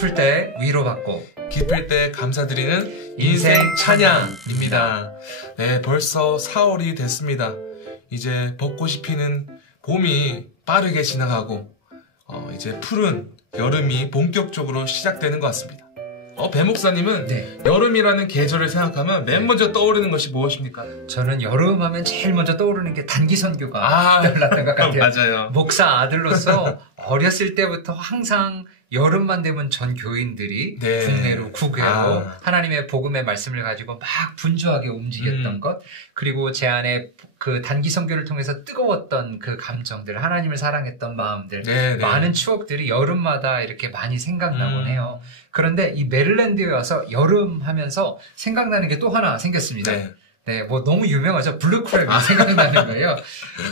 슬플 때 위로받고 기쁠 때 감사드리는 인생 찬양입니다. 네, 벌써 4월이 됐습니다. 이제 벚꽃이 피는 봄이 빠르게 지나가고 이제 푸른 여름이 본격적으로 시작되는 것 같습니다. 배 목사님은 네. 여름이라는 계절을 생각하면 맨 먼저 떠오르는 것이 무엇입니까? 저는 여름 하면 제일 먼저 떠오르는 게 단기 선교가 떠올랐던 것 같아요. 맞아요. 목사 아들로서 어렸을 때부터 항상 여름만 되면 전 교인들이 네. 국내로 국외로 하나님의 복음의 말씀을 가지고 막 분주하게 움직였던 것, 그리고 제 안에 그 단기 선교를 통해서 뜨거웠던 그 감정들, 하나님을 사랑했던 마음들, 네, 네. 많은 추억들이 여름마다 이렇게 많이 생각나곤 해요. 그런데 이 메릴랜드에 와서 여름 하면서 생각나는 게 또 하나 생겼습니다. 네. 네, 뭐 너무 유명하죠. 블루크랩이 생각나는 거예요.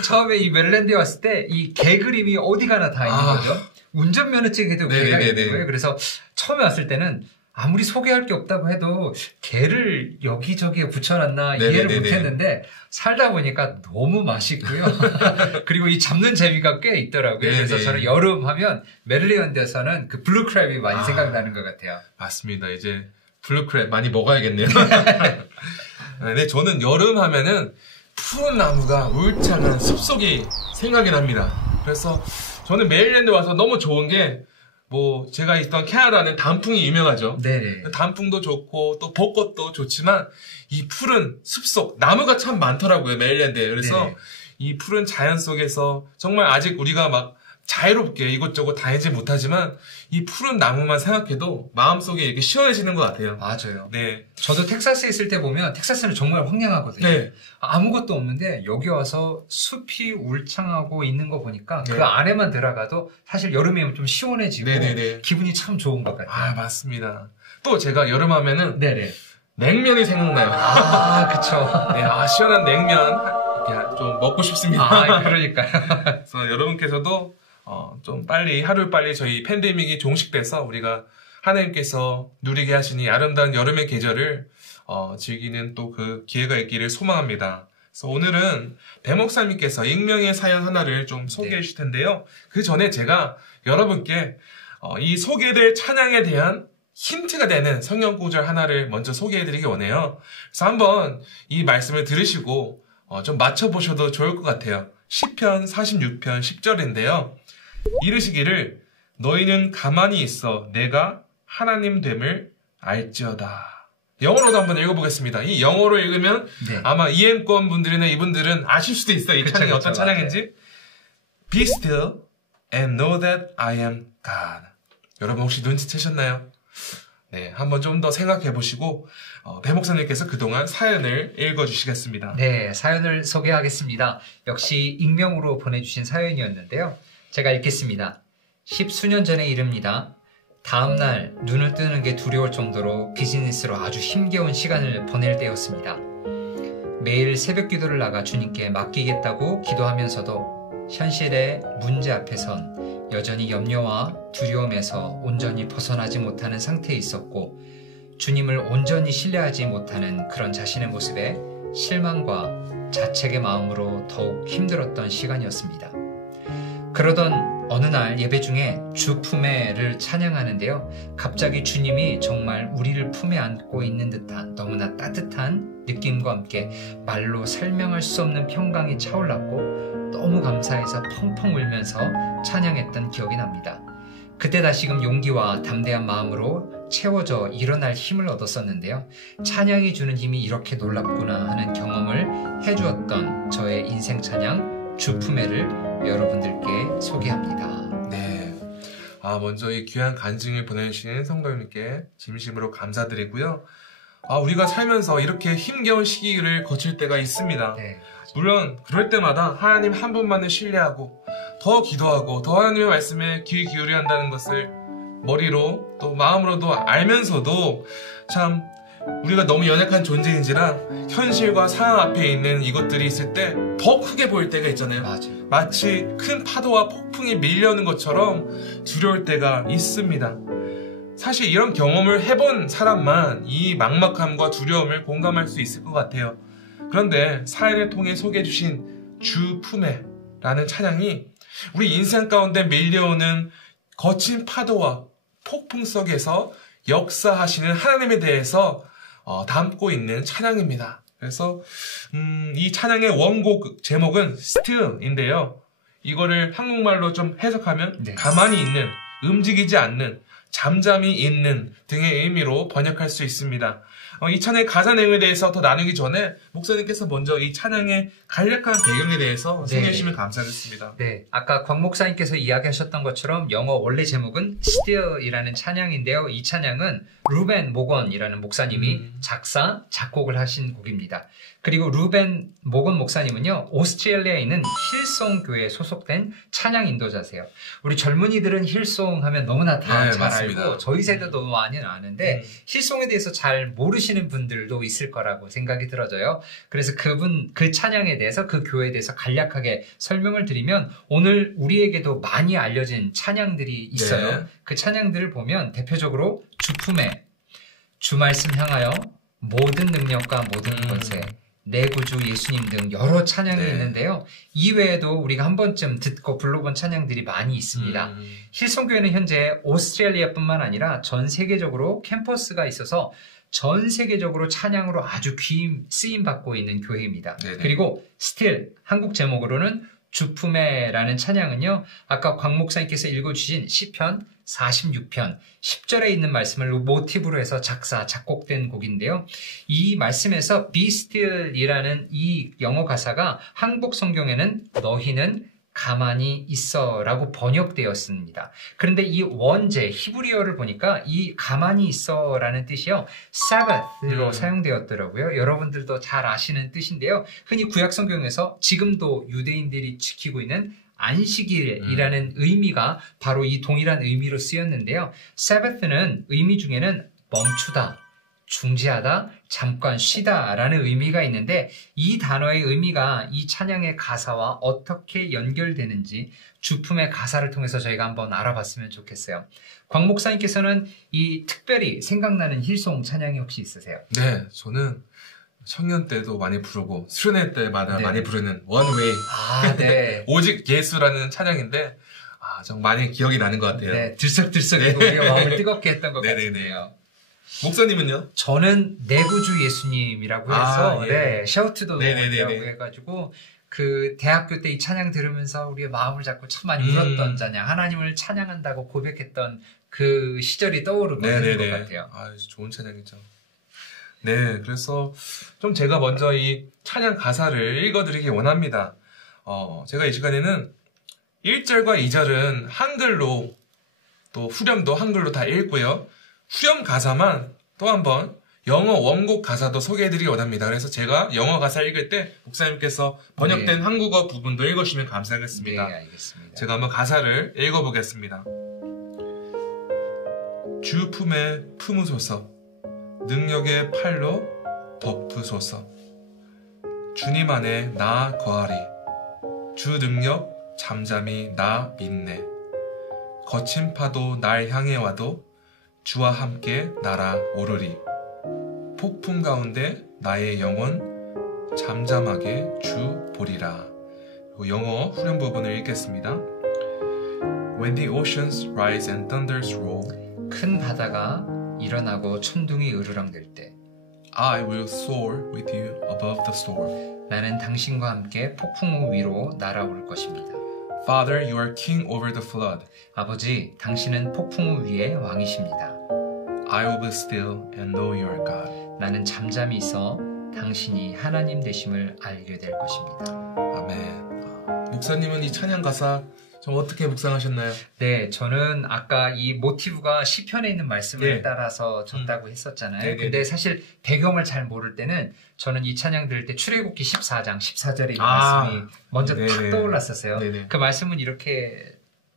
처음에 이 메릴랜드에 왔을 때 이 개 그림이 어디 가나 다 있는 거죠. 운전면허증에도 개가 있는 거예요. 그래서 처음에 왔을 때는 아무리 소개할 게 없다고 해도 개를 여기저기에 붙여놨나 이해를 못했는데 살다 보니까 너무 맛있고요. 그리고 이 잡는 재미가 꽤 있더라고요. 그래서 저는 여름 하면 메릴랜드에서는 그 블루크랩이 많이 생각나는 것 같아요. 맞습니다. 이제 블루크랩 많이 먹어야겠네요. 네, 저는 여름 하면은 푸른 나무가 울창한 숲속이 생각이 납니다. 그래서 저는 메릴랜드 와서 너무 좋은 게 제가 있던 캐나다는 단풍이 유명하죠. 네네. 단풍도 좋고 또 벚꽃도 좋지만 이 푸른 숲속 나무가 참 많더라고요, 메릴랜드에. 그래서 네네. 이 푸른 자연 속에서 정말 아직 우리가 막 자유롭게 이곳저곳 다니지 못하지만 이 푸른 나무만 생각해도 마음속에 이렇게 시원해지는 것 같아요. 맞아요. 네. 저도 텍사스에 있을 때 보면 텍사스는 정말 황량하거든요. 네. 아무것도 없는데 여기 와서 숲이 울창하고 있는 거 보니까 그 안에만 들어가도 사실 여름이면 좀 시원해지고 기분이 참 좋은 것 같아요. 맞습니다. 또 제가 여름 하면은 냉면이 생각나요. 그쵸. 네, 시원한 냉면 이렇게 좀 먹고 싶습니다. 그러니까요. 그래서 여러분께서도 좀 하루 빨리 저희 팬데믹이 종식돼서 우리가 하나님께서 누리게 하시니 아름다운 여름의 계절을 즐기는 또 그 기회가 있기를 소망합니다. 그래서 오늘은 배 목사님께서 익명의 사연 하나를 좀 소개해 주실 텐데요. 그 전에 제가 여러분께 이 소개될 찬양에 대한 힌트가 되는 성경 구절 하나를 먼저 소개해 드리기 원해요. 그래서 한번 이 말씀을 들으시고 좀 맞춰보셔도 좋을 것 같아요. 시편 46편 10절인데요. 이르시기를 너희는 가만히 있어 내가 하나님 됨을 알지어다. 영어로도 한번 읽어보겠습니다. 이 영어로 읽으면 아마 이행권 분들이나 이분들은 아실 수도 있어요. 이 찬양이 어떤 찬양인지. Be still and know that I am God. 여러분 혹시 눈치채셨나요? 네, 한번 좀 더 생각해보시고 배 목사님께서 그동안 사연을 읽어주시겠습니다. 네, 사연을 소개하겠습니다. 역시 익명으로 보내주신 사연이었는데요. 제가 읽겠습니다. 10수년 전의 일입니다. 다음날 눈을 뜨는 게 두려울 정도로 비즈니스로 아주 힘겨운 시간을 보낼 때였습니다. 매일 새벽 기도를 나가 주님께 맡기겠다고 기도하면서도 현실의 문제 앞에선 여전히 염려와 두려움에서 온전히 벗어나지 못하는 상태에 있었고 주님을 온전히 신뢰하지 못하는 그런 자신의 모습에 실망과 자책의 마음으로 더욱 힘들었던 시간이었습니다. 그러던 어느 날 예배 중에 주 품에를 찬양하는데요. 갑자기 주님이 정말 우리를 품에 안고 있는 듯한 너무나 따뜻한 느낌과 함께 말로 설명할 수 없는 평강이 차올랐고 너무 감사해서 펑펑 울면서 찬양했던 기억이 납니다. 그때 다시금 용기와 담대한 마음으로 채워져 일어날 힘을 얻었었는데요. 찬양이 주는 힘이 이렇게 놀랍구나 하는 경험을 해주었던 저의 인생 찬양 주품에를 여러분들께 소개합니다. 네. 먼저 이 귀한 간증을 보내주신 성도님께 진심으로 감사드리고요. 우리가 살면서 이렇게 힘겨운 시기를 거칠 때가 있습니다. 네. 물론 그럴 때마다 하나님 한 분만을 신뢰하고 더 기도하고 더 하나님의 말씀에 귀 기울여야 한다는 것을 머리로 또 마음으로도 알면서도 참 우리가 너무 연약한 존재인지라 현실과 상황 앞에 있는 이것들이 있을 때 더 크게 보일 때가 있잖아요. 맞아요. 마치 큰 파도와 폭풍이 밀려오는 것처럼 두려울 때가 있습니다. 사실 이런 경험을 해본 사람만 이 막막함과 두려움을 공감할 수 있을 것 같아요. 그런데 사연을 통해 소개해 주신 주 품에라는 찬양이 우리 인생 가운데 밀려오는 거친 파도와 폭풍 속에서 역사하시는 하나님에 대해서 담고 있는 찬양입니다. 그래서 이 찬양의 원곡 제목은 Still인데요. 이거를 한국말로 좀 해석하면 네. 가만히 있는, 움직이지 않는, 잠잠히 있는 등의 의미로 번역할 수 있습니다. 이 찬양의 가사 내용에 대해서 더 나누기 전에 목사님께서 먼저 이 찬양의 간략한 배경에 대해서 설명해 주시면 감사하겠습니다. 네, 아까 곽 목사님께서 이야기하셨던 것처럼 영어 원래 제목은 Still이라는 찬양인데요. 이 찬양은 루벤 모건이라는 목사님이 작사, 작곡을 하신 곡입니다. 그리고 루벤 모건 목사님은요, 오스트레일리아에 있는 힐송 교회에 소속된 찬양 인도자세요. 우리 젊은이들은 힐송 하면 너무나 다 잘 알고 저희 세대도 많이는 아는데 힐송에 대해서 잘 모르시는 분들도 있을 거라고 생각이 들어져요. 그래서 그 찬양에 대해서, 그 교회에 대해서 간략하게 설명을 드리면, 오늘 우리에게도 많이 알려진 찬양들이 있어요. 네. 그 찬양들을 보면 대표적으로 주품에, 주 말씀 향하여, 모든 능력과 모든 권세, 내 구주 예수님 등 여러 찬양이 있는데요. 이외에도 우리가 한 번쯤 듣고 불러본 찬양들이 많이 있습니다. 힐송교회는 현재 오스트레일리아뿐만 아니라 전 세계적으로 캠퍼스가 있어서 전 세계적으로 찬양으로 아주 쓰임 받고 있는 교회입니다. 네네. 그리고 Still, 한국 제목으로는 주품에라는 찬양은요, 아까 곽 목사님께서 읽어주신 시편 46편 10절에 있는 말씀을 모티브로 해서 작사, 작곡된 곡인데요. 이 말씀에서 Be Still이라는 이 영어 가사가 한국 성경에는 너희는 가만히 있어 라고 번역되었습니다. 그런데 이 원제 히브리어를 보니까 이 가만히 있어 라는 뜻이요, Sabbath로 사용되었더라고요. 여러분들도 잘 아시는 뜻인데요. 흔히 구약 성경에서 지금도 유대인들이 지키고 있는 안식일이라는 의미가 바로 이 동일한 의미로 쓰였는데요. Sabbath는 의미 중에는 멈추다, 중지하다, 잠깐 쉬다 라는 의미가 있는데, 이 단어의 의미가 이 찬양의 가사와 어떻게 연결되는지 주품의 가사를 통해서 저희가 한번 알아봤으면 좋겠어요. 곽 목사님께서는 이 특별히 생각나는 힐송 찬양이 혹시 있으세요? 네, 저는 청년 때도 많이 부르고 수련회 때마다 많이 부르는 One Way, 네. 오직 예수라는 찬양인데 좀 많이 기억이 나는 것 같아요. 네, 들썩들썩 우리가 마음을 뜨겁게 했던 것 같은데요. 목사님은요? 저는 내 구주 예수님이라고 해서 예. 샤우트도 이라고 해가지고 그 대학교 때 이 찬양 들으면서 우리의 마음을 잡고 참 많이 울었던 찬양, 하나님을 찬양한다고 고백했던 그 시절이 떠오르고 있는 것 같아요. 좋은 찬양이죠. 네, 그래서 좀 제가 먼저 이 찬양 가사를 읽어드리기 원합니다. 제가 이 시간에는 1절과 2절은 한글로, 또 후렴도 한글로 다 읽고요. 후렴 가사만 또 한번 영어 원곡 가사도 소개해드리기 원합니다. 그래서 제가 영어 가사 읽을 때 목사님께서 번역된 한국어 부분도 읽어주시면 감사하겠습니다. 네, 알겠습니다. 제가 한번 가사를 읽어보겠습니다. 주 품에 품으소서, 능력의 팔로 덮으소서. 주님 안에 나 거하리, 주 능력 잠잠히 나 믿네. 거친 파도 날 향해 와도 주와 함께 날아오르리. 폭풍 가운데 나의 영혼 잠잠하게 주 보리라. 그리고 영어 후렴 부분을 읽겠습니다. When the oceans rise and thunders roll, 큰 바다가 일어나고 천둥이 으르렁댈 때 I will soar with you above the storm. 나는 당신과 함께 폭풍 위로 날아올 것입니다. Father, you are king over the flood. 아버지, 당신은 폭풍 위의 왕이십니다. I will be still and know you are God. 나는 잠잠히 있어 당신이 하나님 되심을 알게 될 것입니다. 아멘. 목사님은 이 찬양 가사 좀 어떻게 묵상하셨나요? 네, 저는 아까 이 모티브가 시편에 있는 말씀을 따라서 졌다고 했었잖아요. 근데 사실 배경을 잘 모를 때는 저는 이 찬양 들을 때 출애굽기 14장 14절에 있는 말씀이 먼저 탁 떠올랐었어요. 그 말씀은 이렇게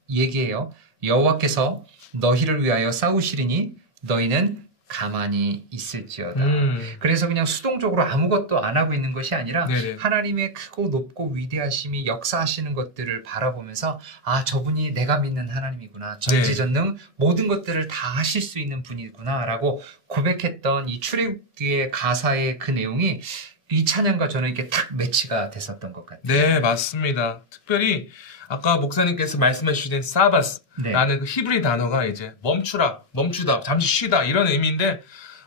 얘기해요. 여호와께서 너희를 위하여 싸우시리니 너희는 가만히 있을지어다. 그래서 그냥 수동적으로 아무것도 안 하고 있는 것이 아니라 하나님의 크고 높고 위대하심이 역사하시는 것들을 바라보면서 저분이 내가 믿는 하나님이구나. 전지전능 모든 것들을 다 하실 수 있는 분이구나 라고 고백했던 이 출애굽기의 가사의 그 내용이 이 찬양과 저는 이게 탁 매치가 됐었던 것 같아요. 네, 맞습니다. 특별히 아까 목사님께서 말씀해 주신 사바스라는 그 히브리 단어가 이제 멈추라, 멈추다, 잠시 쉬다 이런 의미인데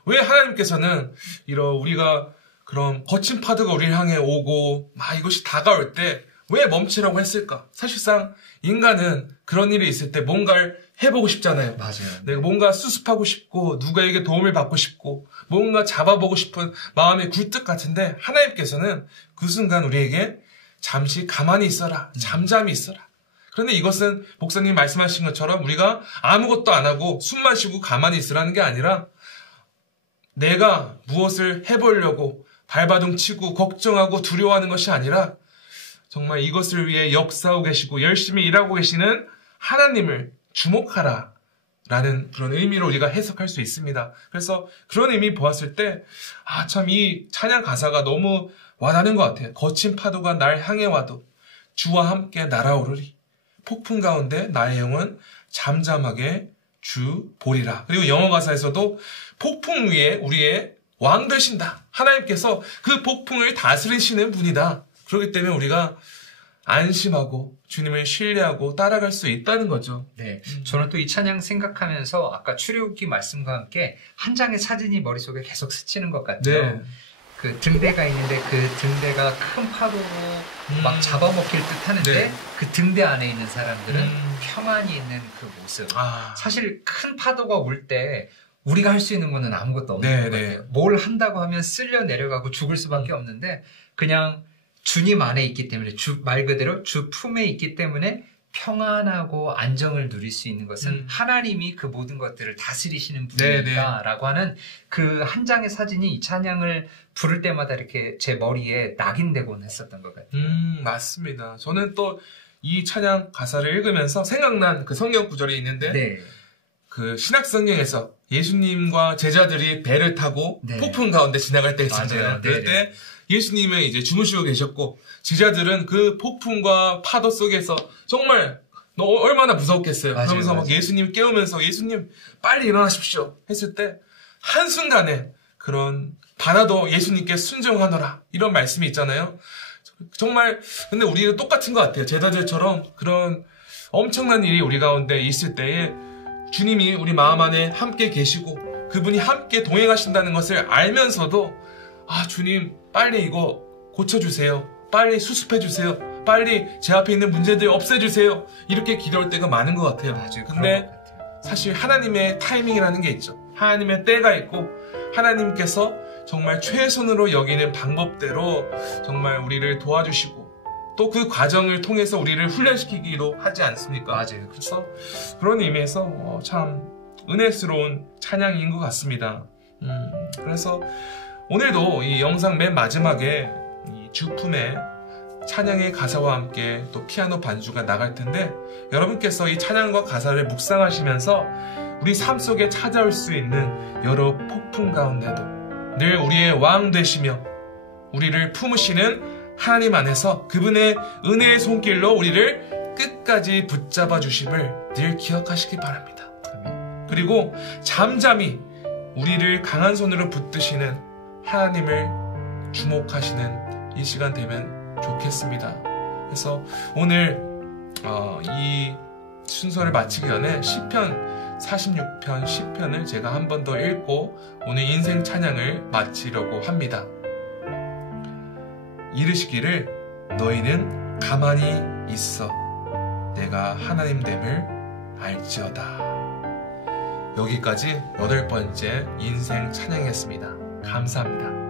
왜 하나님께서는 이런 우리가 그런 거친 파도가 우리를 향해 오고 막 이것이 다가올 때 왜 멈추라고 했을까? 사실상 인간은 그런 일이 있을 때 뭔가를 해보고 싶잖아요. 맞아요. 내가 뭔가 수습하고 싶고 누구에게 도움을 받고 싶고 뭔가 잡아보고 싶은 마음의 굴뚝 같은데 하나님께서는 그 순간 우리에게 잠시 가만히 있어라. 잠잠히 있어라. 그런데 이것은 목사님 말씀하신 것처럼 우리가 아무것도 안 하고 숨만 쉬고 가만히 있으라는 게 아니라 내가 무엇을 해보려고 발바둥 치고 걱정하고 두려워하는 것이 아니라 정말 이것을 위해 역사하고 계시고 열심히 일하고 계시는 하나님을 주목하라 라는 그런 의미로 우리가 해석할 수 있습니다. 그래서 그런 의미 보았을 때 참 이 찬양 가사가 너무 와닿는 것 같아요. 거친 파도가 날 향해 와도 주와 함께 날아오르리. 폭풍 가운데 나의 영은 잠잠하게 주 보리라. 그리고 영어 가사에서도 폭풍 위에 우리의 왕 되신다. 하나님께서 그 폭풍을 다스리시는 분이다. 그렇기 때문에 우리가 안심하고 주님을 신뢰하고 따라갈 수 있다는 거죠. 네, 저는 또 이 찬양 생각하면서 아까 출애굽기 말씀과 함께 한 장의 사진이 머릿속에 계속 스치는 것 같아요. 네. 그 등대가 있는데 그 등대가 큰 파도로 막 잡아먹힐 듯 하는데 네. 그 등대 안에 있는 사람들은 평안히 있는 그 모습. 아, 사실 큰 파도가 올 때 우리가 할 수 있는 거는 아무것도 없는 네, 것 네. 같아요. 뭘 한다고 하면 쓸려 내려가고 죽을 수밖에 없는데 그냥 주님 안에 있기 때문에 말 그대로 주 품에 있기 때문에 평안하고 안정을 누릴 수 있는 것은 하나님이 그 모든 것들을 다스리시는 분이다라고 하는 그 한 장의 사진이 이 찬양을 부를 때마다 이렇게 제 머리에 낙인되곤 했었던 것 같아요. 맞습니다. 저는 또 이 찬양 가사를 읽으면서 생각난 그 성경 구절이 있는데 네. 그 신약 성경에서 예수님과 제자들이 배를 타고 네. 폭풍 가운데 지나갈 때 있잖아요. 맞아요. 그럴 네네. 때 예수님은 이제 주무시고 계셨고 제자들은 그 폭풍과 파도 속에서 정말 너 얼마나 무섭겠어요. 맞아요, 그러면서 막 맞아요. 예수님 깨우면서 예수님 빨리 일어나십시오 했을 때 한순간에 그런 바다도 예수님께 순종하노라 이런 말씀이 있잖아요. 정말 근데 우리는 똑같은 것 같아요. 제자들처럼 그런 엄청난 일이 우리 가운데 있을 때에 주님이 우리 마음 안에 함께 계시고 그분이 함께 동행하신다는 것을 알면서도 주님 빨리 이거 고쳐주세요. 빨리 수습해주세요. 빨리 제 앞에 있는 문제들 없애주세요. 이렇게 기도할 때가 많은 것 같아요. 맞아요. 근데 그런 것 같아요. 사실 하나님의 타이밍이라는 게 있죠. 하나님의 때가 있고 하나님께서 정말 최선으로 여기는 방법대로 정말 우리를 도와주시고 또 그 과정을 통해서 우리를 훈련시키기도 하지 않습니까? 맞아요. 그래서 그런 의미에서 참 은혜스러운 찬양인 것 같습니다. 그래서 오늘도 이 영상 맨 마지막에 이 주품의 찬양의 가사와 함께 또 피아노 반주가 나갈 텐데 여러분께서 이 찬양과 가사를 묵상하시면서 우리 삶 속에 찾아올 수 있는 여러 폭풍 가운데도 늘 우리의 왕 되시며 우리를 품으시는 하나님 안에서 그분의 은혜의 손길로 우리를 끝까지 붙잡아 주심을 늘 기억하시기 바랍니다. 그리고 잠잠히 우리를 강한 손으로 붙드시는 하나님을 주목하시는 이 시간 되면 좋겠습니다. 그래서 오늘 이 순서를 마치기 전에 시편 46편 10편을 제가 한 번 더 읽고 오늘 인생 찬양을 마치려고 합니다. 이르시기를 너희는 가만히 있어 내가 하나님 됨을 알지어다. 여기까지 8번째 인생 찬양이었습니다. 감사합니다.